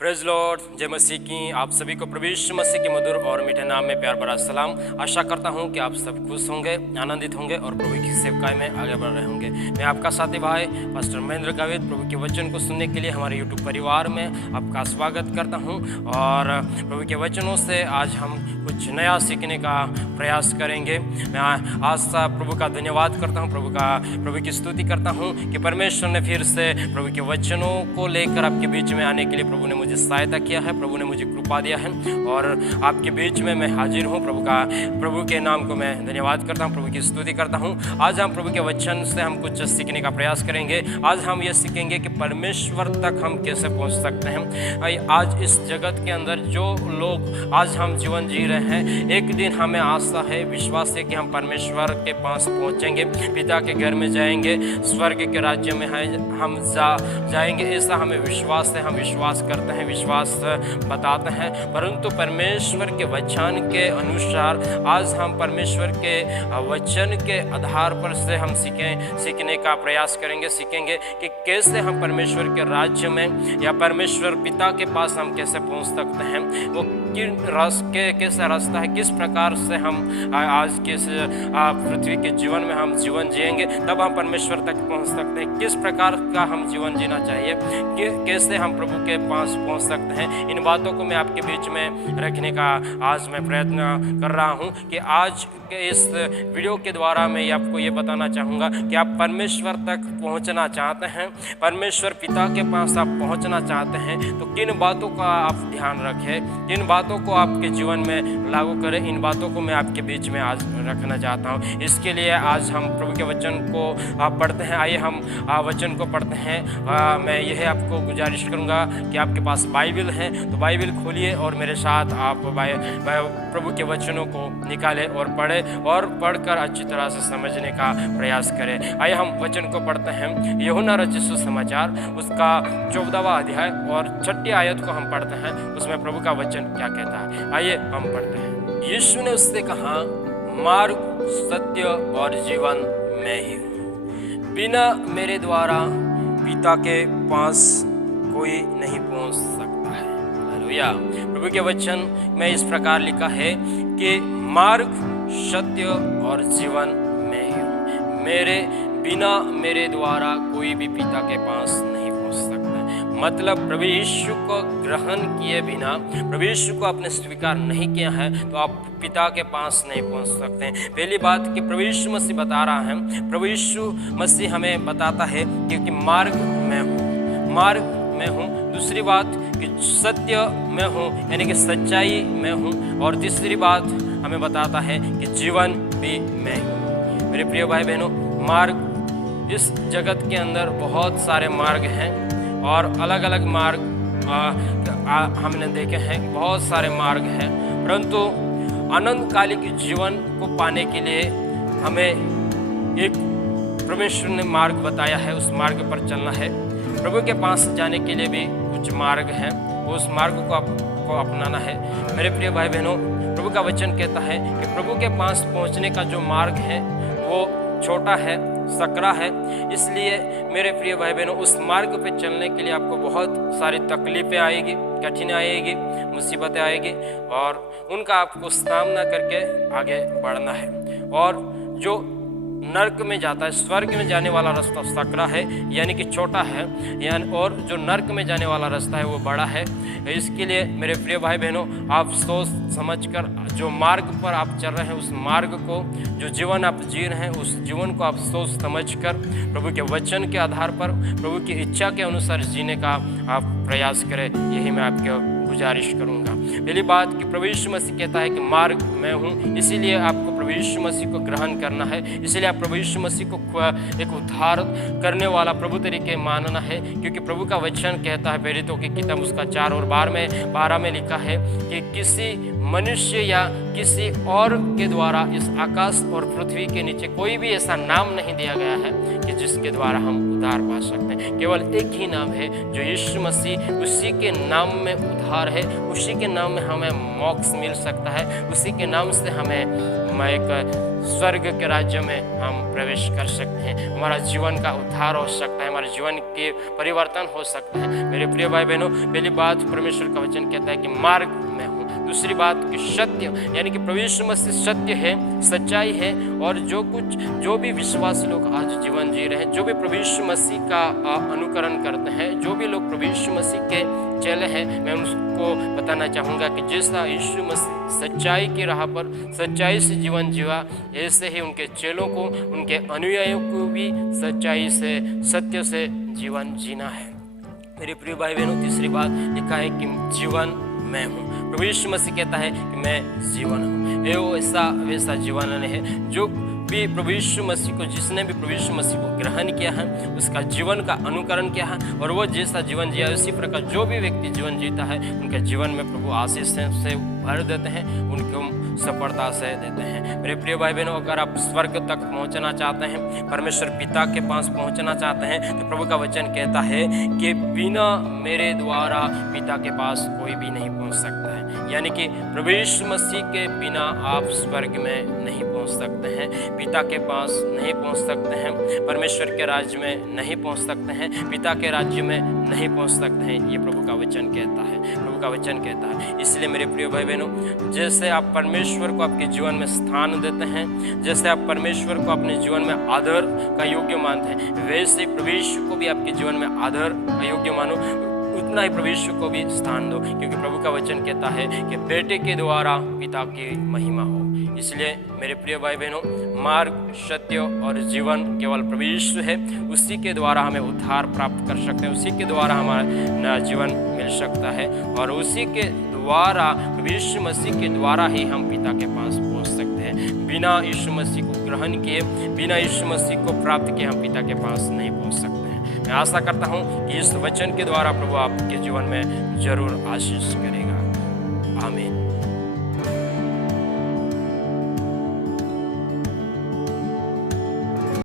Praise Lord, जय मसीह की। आप सभी को प्रभु यीशु मसीह के मधुर और मीठे नाम में प्यार भरा सलाम। आशा करता हूं कि आप सब खुश होंगे, आनंदित होंगे और प्रभु की सेवकाई में आगे बढ़ रहे होंगे। मैं आपका साथी भाई पास्टर महेंद्र गावित प्रभु के वचन को सुनने के लिए हमारे यूट्यूब परिवार में आपका स्वागत करता हूं। और प्रभु के वचनों से आज हम कुछ नया सीखने का प्रयास करेंगे। मैं आज प्रभु का धन्यवाद करता हूँ, प्रभु की स्तुति करता हूँ कि परमेश्वर ने फिर से प्रभु के वचनों को लेकर आपके बीच में आने के लिए प्रभु ने मुझे सहायता किया है, प्रभु ने मुझे कृपा दिया है और आपके बीच में मैं हाजिर हूँ। प्रभु के नाम को मैं धन्यवाद करता हूँ, प्रभु की स्तुति करता हूँ। आज हम प्रभु के वचन से हम कुछ सीखने का प्रयास करेंगे। आज हम ये सीखेंगे कि परमेश्वर तक हम कैसे पहुँच सकते हैं। आज इस जगत के अंदर जो लोग आज हम जीवन जी रहे हैं, एक दिन हमें आशा है, विश्वास है कि हम परमेश्वर के पास पहुँचेंगे, पिता के घर में जाएंगे, स्वर्ग के राज्य में हम जाएंगे। ऐसा हमें विश्वास है, हम विश्वास करते हैं, विश्वास बताते हैं। परंतु परमेश्वर के वचन के अनुसार आज हम परमेश्वर के वचन के आधार पर से हम सीखने का प्रयास करेंगे, सीखेंगे कि कैसे हम परमेश्वर के राज्य में या परमेश्वर पिता के पास हम कैसे पहुंच सकते हैं। वो कैसा रास्ता है, किस प्रकार से हम आज के पृथ्वी के जीवन में हम जीवन जिएंगे, तब हम परमेश्वर तक पहुंच सकते हैं। किस प्रकार का हम जीवन जीना चाहिए, कैसे हम प्रभु के पास पहुंच सकते हैं। इन बातों को मैं आपके बीच में रखने का आज मैं प्रयत्न कर रहा हूं कि आज के इस वीडियो के द्वारा मैं आपको ये बताना चाहूँगा कि आप परमेश्वर तक पहुँचना चाहते हैं, परमेश्वर पिता के पास आप पहुँचना चाहते हैं, तो किन बातों का आप ध्यान रखें, किन बातों को आपके जीवन में लागू करें। इन बातों को मैं आपके बीच में आज रखना चाहता हूँ। इसके लिए आज हम प्रभु के वचन को पढ़ते हैं। आइए हम वचन को पढ़ते हैं। मैं यह आपको गुजारिश करूँगा कि आपके पास बाइबल है तो बाइबल खोलिए और मेरे साथ आप प्रभु के वचनों को निकालें और पढ़ें और पढ़कर अच्छी तरह से समझने का प्रयास करें। आइए हम वचन को पढ़ते हैं। यूहन्ना रचित सुसमाचार उसका 14वां अध्याय और 6ठी आयत को हम पढ़ते हैं। उसमें प्रभु का वचन क्या कहता है, आइए हम पढ़ते हैं। यीशु ने उससे कहा, मार्ग, सत्य और जीवन मैं ही हूँ। बिना मेरे द्वारा पिता के पास कोई नहीं पहुँच सकता है। हालेलुया। प्रभु के वचन में इस प्रकार लिखा है कि मार्ग, सत्य और जीवन मैं ही हूँ। बिना मेरे द्वारा कोई भी पिता के पास नहीं पहुँच सकता है। मतलब प्रभु यीशु को ग्रहण किए बिना, प्रभु यीशु को आपने स्वीकार नहीं किया है तो आप पिता के पास नहीं पहुँच सकते हैं। पहली बात कि प्रभु यीशु मसीह बता रहा है, प्रभु यीशु मसीह हमें बताता है कि मार्ग मैं हूँ, मार्ग मैं हूँ। दूसरी बात कि सत्य मैं हूँ, यानी कि सच्चाई मैं हूँ। और तीसरी बात हमें बताता है कि जीवन भी मैं हूँ। मेरे प्रिय भाई बहनों, मार्ग, इस जगत के अंदर बहुत सारे मार्ग हैं और अलग अलग मार्ग हमने देखे हैं, बहुत सारे मार्ग हैं। परंतु अनंतकालिक जीवन को पाने के लिए हमें एक परमेश्वर ने मार्ग बताया है, उस मार्ग पर चलना है। प्रभु के पास जाने के लिए भी कुछ मार्ग हैं, उस मार्ग को आपको अपनाना है। मेरे प्रिय भाई बहनों, प्रभु का वचन कहता है कि प्रभु के पास पहुंचने का जो मार्ग है वो छोटा है, सकरा है। इसलिए मेरे प्रिय भाई बहनों, उस मार्ग पे चलने के लिए आपको बहुत सारी तकलीफें आएगी, कठिनाई आएगी, मुसीबतें आएगी और उनका आपको सामना करके आगे बढ़ना है। और जो नर्क में जाता है, स्वर्ग में जाने वाला रास्ता सकरा है, यानी कि छोटा है, और जो नर्क में जाने वाला रास्ता है वो बड़ा है। इसके लिए मेरे प्रिय भाई बहनों, आप सोच समझकर जो मार्ग पर आप चल रहे हैं, उस मार्ग को, जो जीवन आप जी रहे हैं, उस जीवन को आप सोच समझकर प्रभु के वचन के आधार पर, प्रभु की इच्छा के अनुसार जीने का आप प्रयास करें। यही मैं आपके गुजारिश करूंगा। पहली बात कि प्रभु यीशु मसीह कहता है कि मार्ग मैं हूँ, इसीलिए आपको प्रभु यीशु मसीह को ग्रहण करना है। इसीलिए आप प्रभु यीशु मसीह को एक उद्धार करने वाला प्रभु तरीके मानना है, क्योंकि प्रभु का वचन कहता है, प्रेरितों की किताब उसका 4 और 12 में लिखा है कि किसी मनुष्य या किसी और के द्वारा इस आकाश और पृथ्वी के नीचे कोई भी ऐसा नाम नहीं दिया गया है कि जिसके द्वारा हम उद्धार पा सकते हैं। केवल एक ही नाम है जो यीशु मसीह, उसी के नाम में उद्धार है, उसी के नाम में हमें मोक्ष मिल सकता है, उसी के नाम से हमें हम एक स्वर्ग के राज्य में हम प्रवेश कर सकते हैं। हमारा जीवन का उद्धार हो सकता है, हमारे जीवन के परिवर्तन हो सकते हैं। मेरे प्रिय भाई बहनों, पहली बात परमेश्वर का वचन कहता है कि मार्ग में हूँ। दूसरी बात कि सत्य, यानी कि प्रभु यीशु मसीह सत्य है, सच्चाई है। और जो भी विश्वासी लोग आज जीवन जी रहे हैं, जो भी प्रभु यीशु मसीह का अनुकरण करते हैं, जो भी लोग प्रभु यीशु मसीह के चेले हैं, मैं उनको बताना चाहूँगा कि जैसा यीशु मसीह सच्चाई की राह पर सच्चाई से जीवन जीवा, ऐसे ही उनके चेलों को, उनके अनुयायियों को भी सच्चाई से, सत्य से जीवन जीना है। मेरे प्रिय भाई बहनों, तीसरी बात लिखा है कि जीवन मैं हूँ। प्रभु यीशु मसीह कहता है कि मैं जीवन हूँ। ये वो ऐसा वैसा जीवन है जो भी प्रभु यीशु मसीह को, जिसने भी प्रभु यीशु मसीह को ग्रहण किया है, उसका जीवन का अनुकरण किया है और वो जैसा जीवन जिया, उसी प्रकार जो भी व्यक्ति जीवन जीता है, उनके जीवन में प्रभु आशीष से भर देते हैं, उनको सफलता से देते हैं। मेरे प्रिय भाई बहनों, अगर आप स्वर्ग तक पहुंचना चाहते हैं, परमेश्वर पिता के पास पहुंचना चाहते हैं, तो प्रभु का वचन कहता है कि बिना मेरे द्वारा पिता के पास कोई भी नहीं पहुंच सकता है। यानी कि प्रभु यीशु मसीह के बिना आप स्वर्ग में नहीं पहुंच सकते हैं, पिता के पास नहीं पहुंच सकते हैं, परमेश्वर के राज्य में नहीं पहुंच सकते हैं, पिता के राज्य में नहीं पहुंच सकते हैं। ये प्रभु का वचन कहता है, प्रभु का वचन कहता है। इसलिए मेरे प्रिय भाई बहनों, जैसे आप परमेश्वर को आपके जीवन में स्थान देते हैं, जैसे आप परमेश्वर को अपने जीवन में आदर का योग्य मानते हैं, वैसे ही प्रभु यीशु को भी आपके जीवन में आदर का योग्य मानो, उतना ही प्रभु यीशु को भी स्थान दो, क्योंकि प्रभु का वचन कहता है कि बेटे के द्वारा पिता की महिमा हो। इसलिए मेरे प्रिय भाई बहनों, मार्ग, सत्य और जीवन केवल प्रभु यीशु है। उसी के द्वारा हमें उद्धार प्राप्त कर सकते हैं, उसी के द्वारा हमारा नया जीवन मिल सकता है और उसी के द्वारा, प्रभु यीशु मसीह के द्वारा ही हम पिता के पास पहुंच सकते हैं। बिना यीशु मसीह को ग्रहण किए, बिना यीशु मसीह को प्राप्त किए हम पिता के पास नहीं पहुंच सकते हैं। मैं आशा करता हूं कि इस वचन के द्वारा प्रभु आपके जीवन में जरूर आशीष करेगा। आमीन।